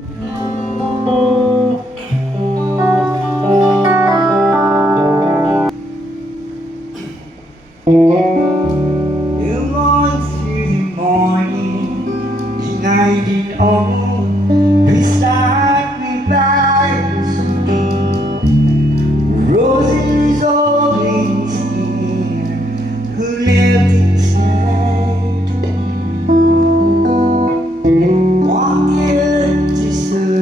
Along through the morning, united all beside me by the sea. Roses always near, who lived inside. Wanted to serve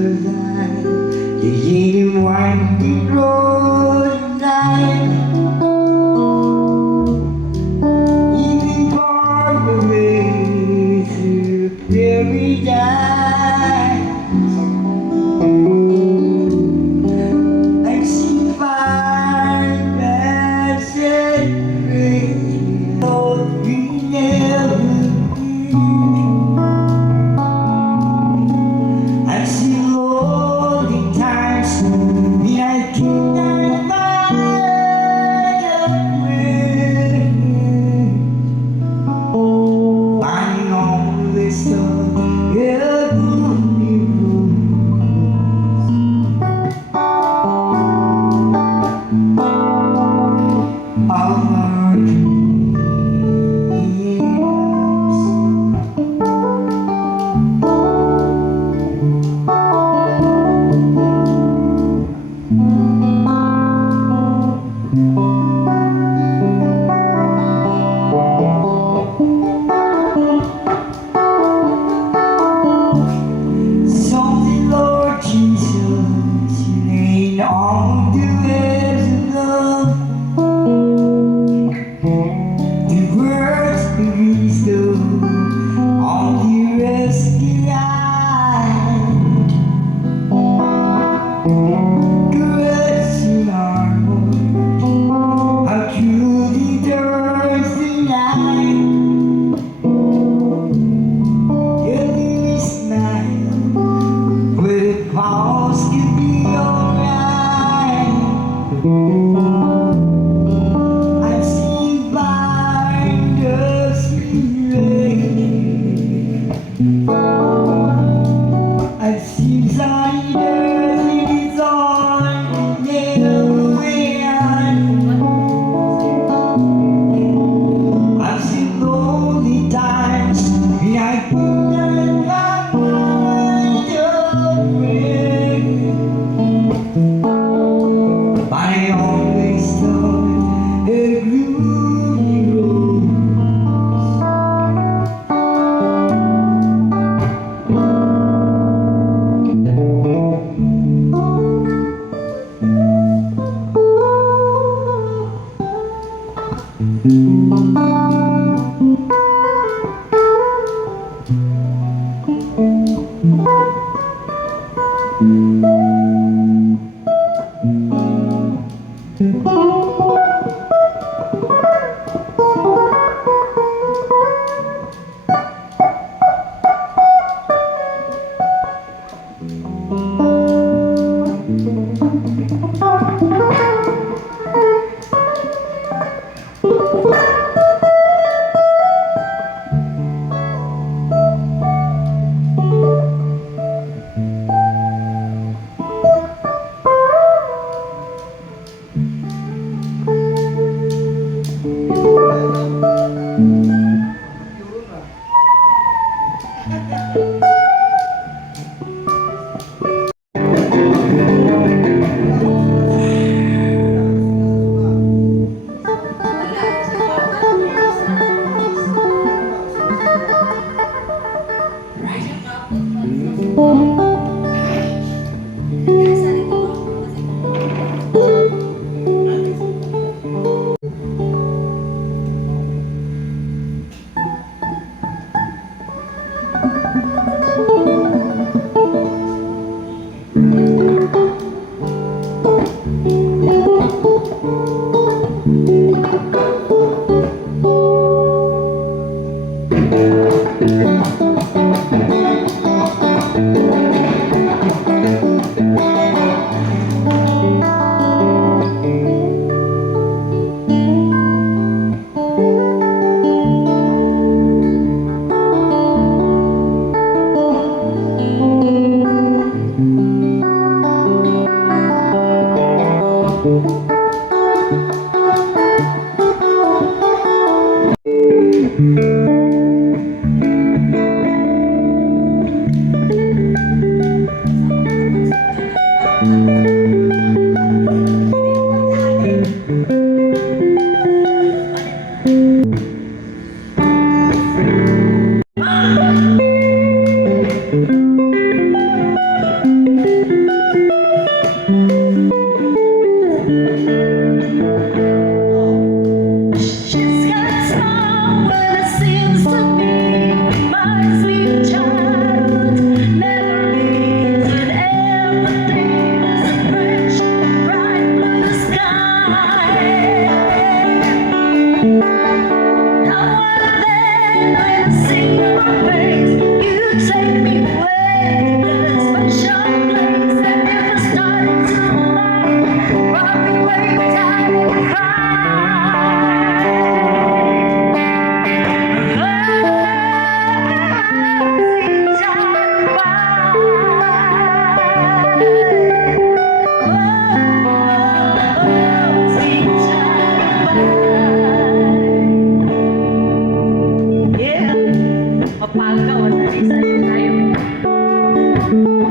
She's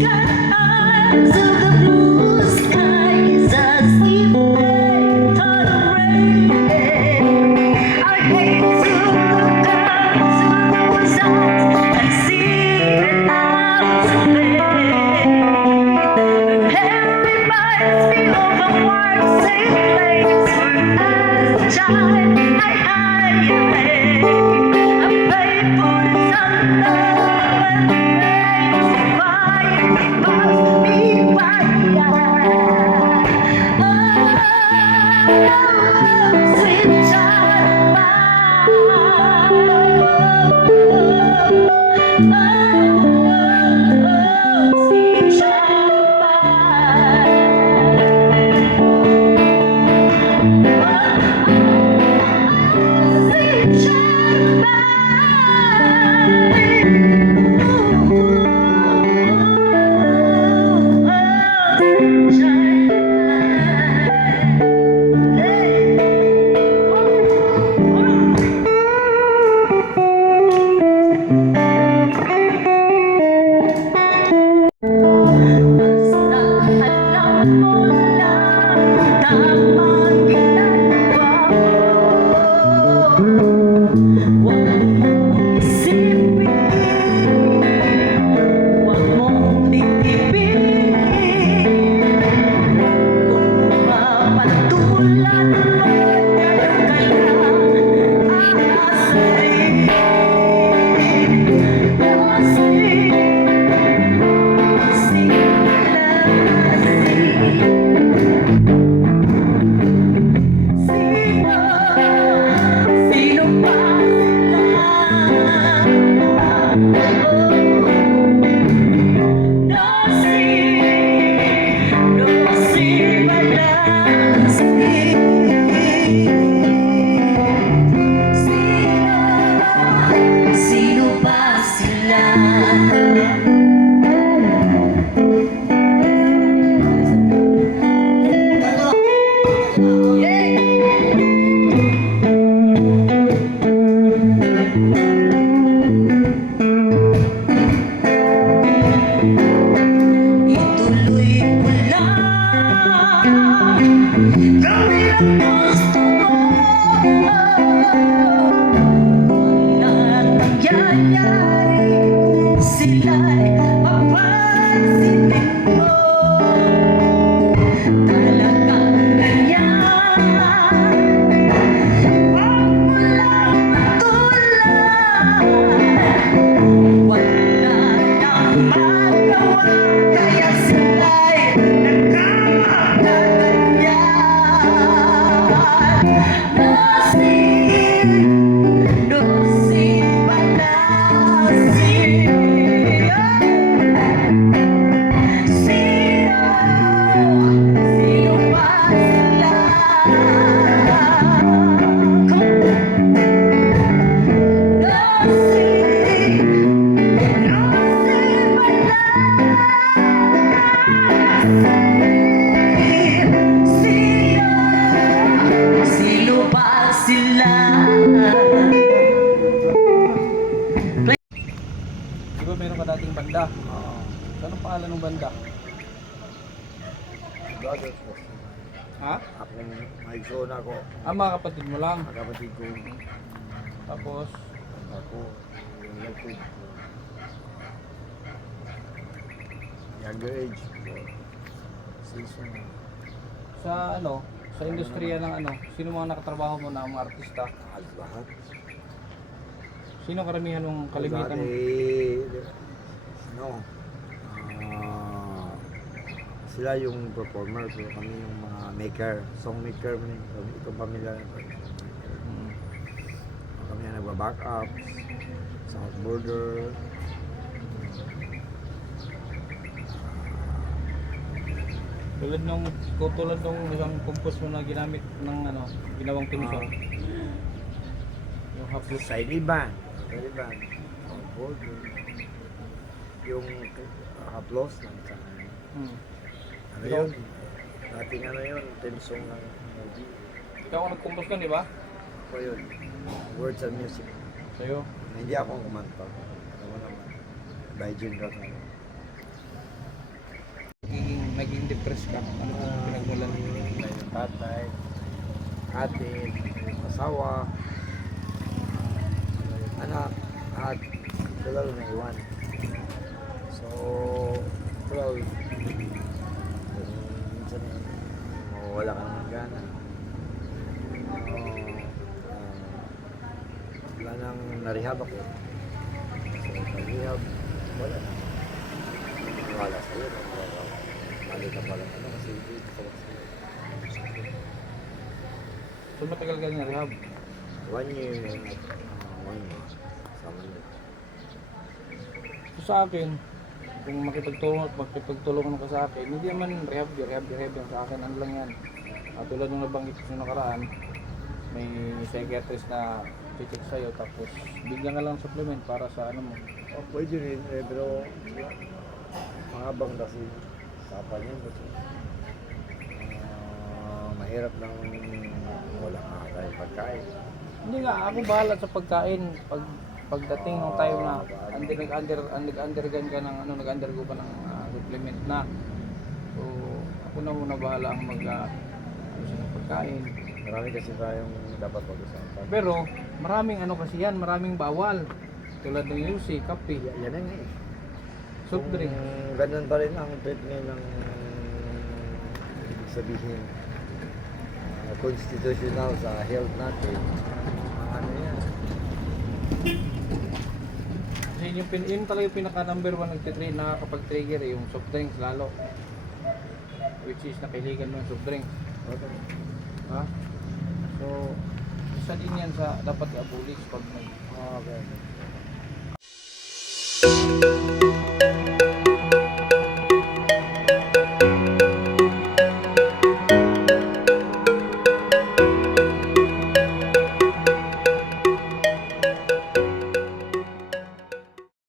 got eyes of the blue skies as if they thought of rain. I hate to look into those eyes and see an answer there. Hair reminds me of a warm, safe place where as a child I played for the sun and rain. Quiet passed me by. Oh, sweet child of mine. Sweet child alam mo lang tamang ginagawa mo. Huwag mong isipin, huwag mong titipin. Kung mapatulan mo, ganun ka lang aasahin. Sino ba sila? Ituloy mo lang, gawin ang gusto mo. Walang mangyayari kung sila'y papansinin mo. Talagang ganyan, huwag mo lang matulad. Wala nang magawa, kaya sila'y nagkakaganyan. Nasib pala sino ba sila? Sino ba sila? Di ba meron ka dating banda? Anong pangalan ng banda? Brothers po. Ha? Ako, may zone ako. Mga kapatid mo lang. Kapatid ko. Tapos, Ako, yung electric. Younger age. Season. sa ano, sa industriya ng ano, sino mga nakatrabaho mo na mga artista? Lahat. Sino karamihan mong kalimitan? No. Sila yung performer, pero kami yung mga maker, song maker man yun. Itong pamilya na ito. Kami ang nagba-back up, sound border. Tulad nung isang compose mo na ginamit ng ano, ginawang theme song. Yung haplos. Side band. Side band. Sound border. Yung haplos lang sa Ano yun? Dating ano yun, theme song ng movie. Ikaw ang nag-compose nun, di ba? Ako yun. Words and music. Sa'yo. Hindi ako ang kumanta. Ano mo naman. By June Rock. Naging depressed ka. Ano ang pinagmulan? May tatay, ate, asawa, anak, at tulad na iwan. So, tulad, minsan mawawala ka ng gana. Wala nang narehab ako. So, narehab, wala na. Wala sa'yo, wala. Mali ka pala. Ano kasi dito ko sa'yo. So matagal ka na rehab? 1 year. 1 year. Sama niyo. So sa akin, kung makipagtulong ka sa akin, hindi naman rehab yan sa akin. Ano lang yan? Tulad ng nabanggit ko sa nakaraan, may psychiatrist na check sa'yo tapos bigyan ka lang supplement para sa ano mo. Oh, pwede rin. Pero mahabang kasi usapan yun. Kasi mahirap lang wala makakain pagkain. Hindi nga, ako bahala sa pagkain. Pagdating ng time na nag-undergo ka ng supplement na. So, ako na muna bahala ang ng pagkain. Marami kasi tayong dapat pag-usapan. Pero, maraming ano kasi yan, maraming bawal. Tulad ng UC, kape, Yan na nga eh. soft drink. Kung ganun pa rin ang treatment ng ibig sabihin constitutional sa health natin, ano yan? Kasi yun talaga yung pinaka number 1 nakakapag-trigger yung soft drinks lalo. Which is nakiligan mo yung soft drinks. Ha? So, isa din yan sa dapat i-abolish pag Okay.